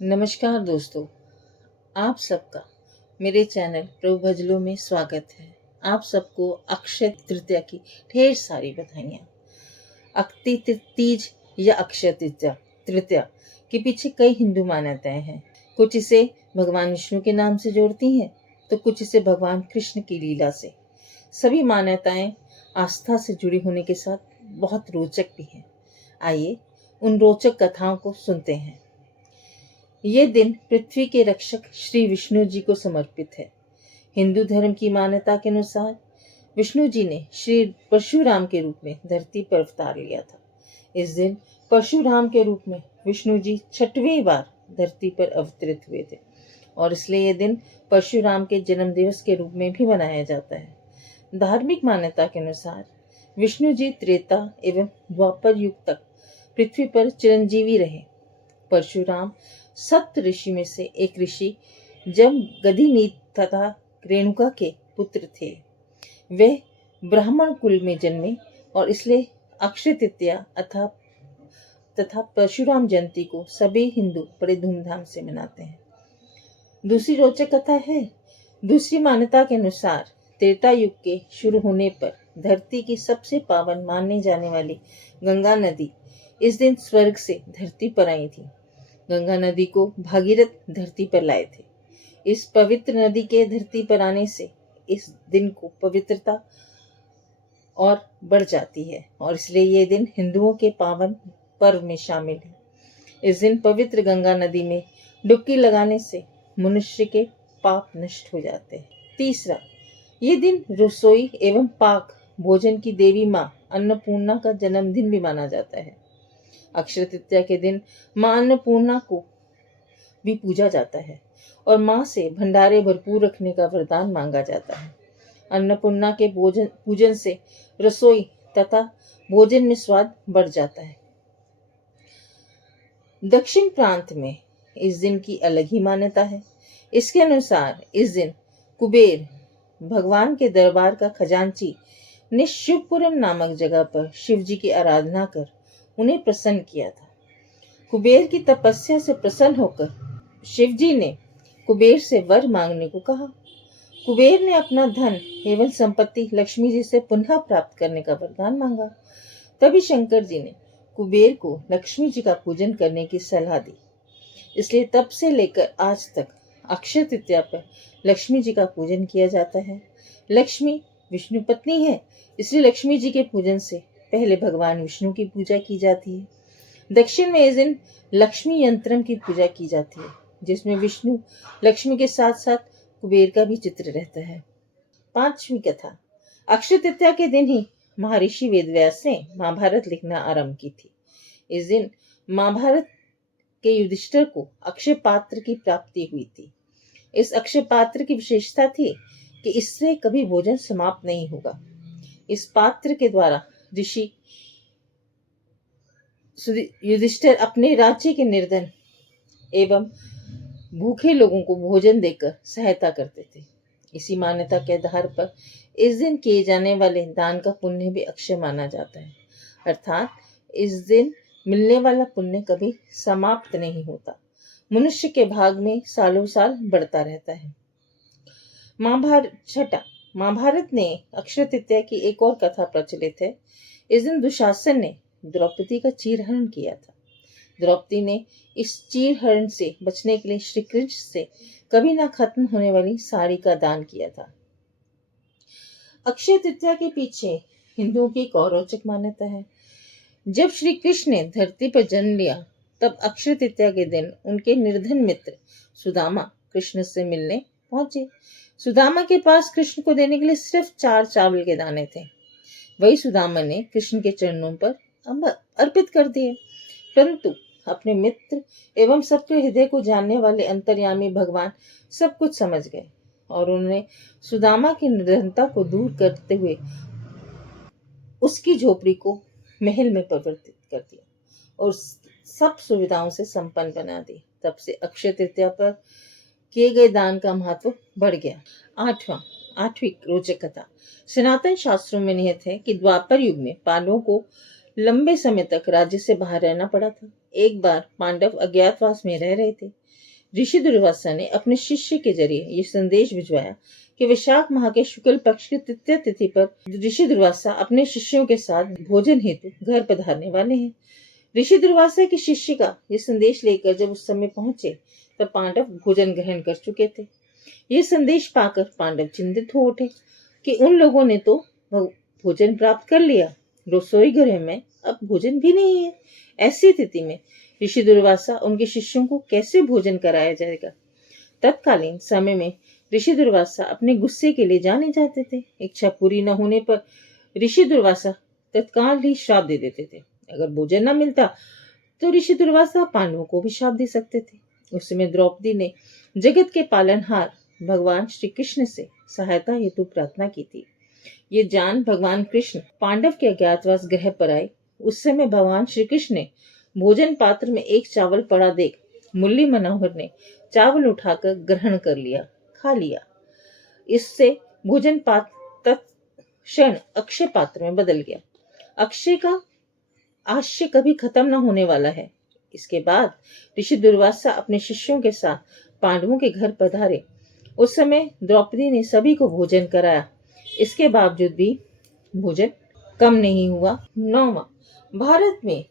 नमस्कार दोस्तों, आप सबका मेरे चैनल प्रभु भजलों में स्वागत है। आप सबको अक्षय तृतीया की ढेर सारी बधाइयाँ। अक्षय तीज या अक्षय तृतीया तृतीया के पीछे कई हिंदू मान्यताएं हैं। कुछ इसे भगवान विष्णु के नाम से जोड़ती हैं तो कुछ इसे भगवान कृष्ण की लीला से। सभी मान्यताएं आस्था से जुड़ी होने के साथ बहुत रोचक भी हैं। आइए उन रोचक कथाओं को सुनते हैं। ये दिन पृथ्वी के रक्षक श्री विष्णु जी को समर्पित है। हिंदू धर्म की मान्यता के अनुसार विष्णु जी ने श्री परशुराम के रूप में धरती पर अवतार लिया था। इस दिन परशुराम के रूप में विष्णु जी 6वीं बार धरती पर अवतरित हुए थे और इसलिए यह दिन परशुराम के जन्म दिवस के रूप में भी मनाया जाता है। धार्मिक मान्यता के अनुसार विष्णु जी त्रेता एवं द्वापर युग तक पृथ्वी पर चिरंजीवी रहे। परशुराम सप्त ऋषि में से एक ऋषि जब गदिनीत तथा रेणुका के पुत्र थे। वे ब्राह्मण कुल में जन्मे और इसलिए अक्षय तृतीया तथा परशुराम जयंती को सभी हिंदू बड़े धूमधाम से मनाते हैं। दूसरी रोचक कथा है। दूसरी मान्यता के अनुसार त्रेता युग के शुरू होने पर धरती की सबसे पावन मानने जाने वाली गंगा नदी इस दिन स्वर्ग से धरती पर आई थी। गंगा नदी को भागीरथ धरती पर लाए थे। इस पवित्र नदी के धरती पर आने से इस दिन को पवित्रता और बढ़ जाती है और इसलिए ये दिन हिंदुओं के पावन पर्व में शामिल है। इस दिन पवित्र गंगा नदी में डुबकी लगाने से मनुष्य के पाप नष्ट हो जाते हैं। तीसरा, ये दिन रसोई एवं पाक भोजन की देवी माँ अन्नपूर्णा का जन्मदिन भी माना जाता है। अक्षय तृतीया के दिन माँ अन्नपूर्णा को भी पूजा जाता है और माँ से भंडारे भरपूर रखने का वरदान मांगा जाता है। अन्नपूर्णा के पूजन से रसोई तथा भोजन में स्वाद बढ़ जाता है। दक्षिण प्रांत में इस दिन की अलग ही मान्यता है। इसके अनुसार इस दिन कुबेर भगवान के दरबार का खजांची ने शिवपुरम नामक जगह पर शिव जी की आराधना कर उन्हें प्रसन्न किया था। कुबेर की तपस्या से प्रसन्न होकर शिव जी ने कुबेर से वर मांगने को कहा। कुबेर ने अपना धन एवं संपत्ति लक्ष्मी जी से पुनः प्राप्त करने का वरदान मांगा। तभी शंकर जी ने कुबेर को लक्ष्मी जी का पूजन करने की सलाह दी। इसलिए तब से लेकर आज तक अक्षय तृतीया पर लक्ष्मी जी का पूजन किया जाता है। लक्ष्मी विष्णु पत्नी है, इसलिए लक्ष्मी जी के पूजन से पहले भगवान विष्णु की पूजा की जाती है। दक्षिण में इस दिन लक्ष्मी यंत्रम की पूजा की जाती है, जिसमें विष्णु लक्ष्मी के साथ साथ कुबेर का भी चित्र रहता है। पांचवी कथा। अक्षय तृतीया के दिन ही महर्षि वेदव्यास ने महाभारत लिखना आरंभ की थी। इस दिन महाभारत के युधिष्ठिर को अक्षय पात्र की प्राप्ति हुई थी। इस अक्षय पात्र की विशेषता थी कि इससे कभी भोजन समाप्त नहीं होगा। इस पात्र के द्वारा ऋषि युधिष्ठिर अपने राज्य के निर्धन एवं भूखे लोगों को भोजन देकर सहायता करते थे। इसी मान्यता के आधार पर इस दिन किए जाने वाले दान का पुण्य भी अक्षय माना जाता है, अर्थात इस दिन मिलने वाला पुण्य कभी समाप्त नहीं होता, मनुष्य के भाग में सालों साल बढ़ता रहता है। महाभारत ने अक्षय तृतीया की एक और कथा प्रचलित है। इस दिन दुशासन ने द्रौपदी का चीरहरण किया था। द्रौपदी ने इस चीरहरण से बचने के लिए श्री कृष्ण से कभी ना खत्म होने वाली साड़ी का दान किया था। अक्षय तृतीया के पीछे हिंदुओं की एक और रोचक मान्यता है। जब श्री कृष्ण ने धरती पर जन्म लिया तब अक्षय तृतीया के दिन उनके निर्धन मित्र सुदामा कृष्ण से मिलने पहुंचे। सुदामा के पास कृष्ण को देने के लिए सिर्फ 4 चावल के दाने थे। वही सुदामा ने कृष्ण के चरणों पर अर्पित कर दिए, परंतु अपने मित्र एवं सबके हृदय को जानने वाले अंतर्यामी भगवान सब कुछ समझ गए और उन्होंने सुदामा की निर्धनता को दूर करते हुए उसकी झोपड़ी को महल में परिवर्तित कर दिया और सब सुविधाओं से संपन्न बना दी। तब से अक्षय तृतीया पर किए गए दान का महत्व बढ़ गया। आठवीं रोचक कथा। सनातन शास्त्रों में निहित है कि द्वापर युग में पांडवों को लंबे समय तक राज्य से बाहर रहना पड़ा था। एक बार पांडव अज्ञातवास में रह रहे थे। ऋषि दुर्वासा ने अपने शिष्य के जरिए ये संदेश भिजवाया कि वैशाख माह के शुक्ल पक्ष की तृतीया तिथि पर ऋषि दुर्वासा अपने शिष्यों के साथ भोजन हेतु घर पधारने वाले हैं। ऋषि दुर्वासा के शिष्य का ये संदेश लेकर जब उस समय पहुंचे तब पांडव भोजन ग्रहण कर चुके थे। ये संदेश पाकर पांडव चिंतित हो उठे कि उन लोगों ने तो भोजन प्राप्त कर लिया, रसोई गृह में अब भोजन भी नहीं है। ऐसी स्थिति में ऋषि दुर्वासा उनके शिष्यों को कैसे भोजन कराया जाएगा। तत्कालीन समय में ऋषि दुर्वासा अपने गुस्से के लिए जाने जाते थे। इच्छा पूरी न होने पर ऋषि दुर्वासा तत्काल ही श्राप दे देते थे। अगर भोजन न मिलता तो ऋषि दुर्वासा पांडवों को भी श्राप दे सकते थे। उस समय द्रौपदी ने जगत के पालनहार भगवान श्री कृष्ण से सहायता हेतु प्रार्थना की थी। ये जान भगवान कृष्ण पांडव के अज्ञातवास गृह पर आए। उस समय भगवान श्री कृष्ण ने भोजन पात्र में एक चावल पड़ा देख मुरली मनोहर ने चावल उठाकर ग्रहण कर लिया, खा लिया। इससे भोजन पात्र तत्क्षण अक्षय पात्र में बदल गया। अक्षय का आश्चर्य कभी खत्म न होने वाला है। इसके बाद ऋषि दुर्वासा अपने शिष्यों के साथ पांडवों के घर पधारे। उस समय द्रौपदी ने सभी को भोजन कराया। इसके बावजूद भी भोजन कम नहीं हुआ। 9वां, भारत में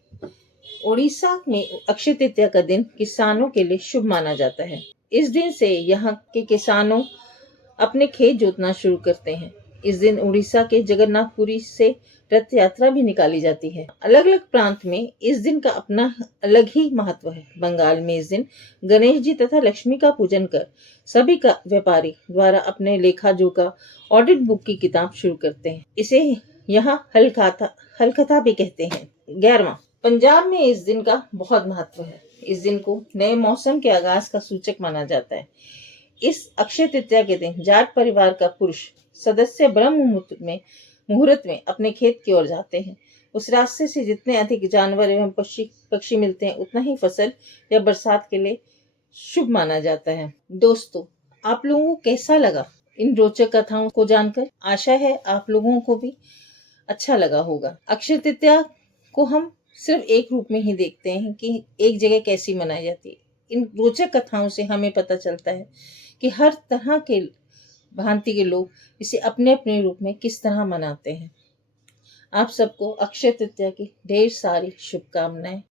उड़ीसा में अक्षय तृतीया का दिन किसानों के लिए शुभ माना जाता है। इस दिन से यहाँ के किसानों अपने खेत जोतना शुरू करते हैं। इस दिन उड़ीसा के जगन्नाथपुरी से रथ यात्रा भी निकाली जाती है। अलग अलग प्रांत में इस दिन का अपना अलग ही महत्व है। बंगाल में इस दिन गणेश जी तथा लक्ष्मी का पूजन कर सभी का व्यापारी द्वारा अपने लेखा जोखा ऑडिट बुक की किताब शुरू करते हैं। इसे यहाँ हलकथा भी कहते हैं। 11वां, पंजाब में इस दिन का बहुत महत्व है। इस दिन को नए मौसम के आगाज का सूचक माना जाता है। इस अक्षय तृतीया के दिन जाट परिवार का पुरुष सदस्य ब्रह्म मुहूर्त में अपने खेत की ओर जाते हैं। उस रास्ते से जितने अधिक जानवर एवं पक्षी मिलते हैं उतना ही फसल या बरसात के लिए शुभ माना जाता है। दोस्तों, आप लोगों को कैसा लगा इन रोचक कथाओं को जानकर? आशा है आप लोगों को भी अच्छा लगा होगा। अक्षय तृतीया को हम सिर्फ एक रूप में ही देखते हैं कि एक जगह कैसी मनाई जाती है। इन रोचक कथाओं से हमें पता चलता है कि हर तरह के भांति के लोग इसे अपने अपने रूप में किस तरह मनाते हैं। आप सबको अक्षय तृतीया की ढेर सारी शुभकामनाएं।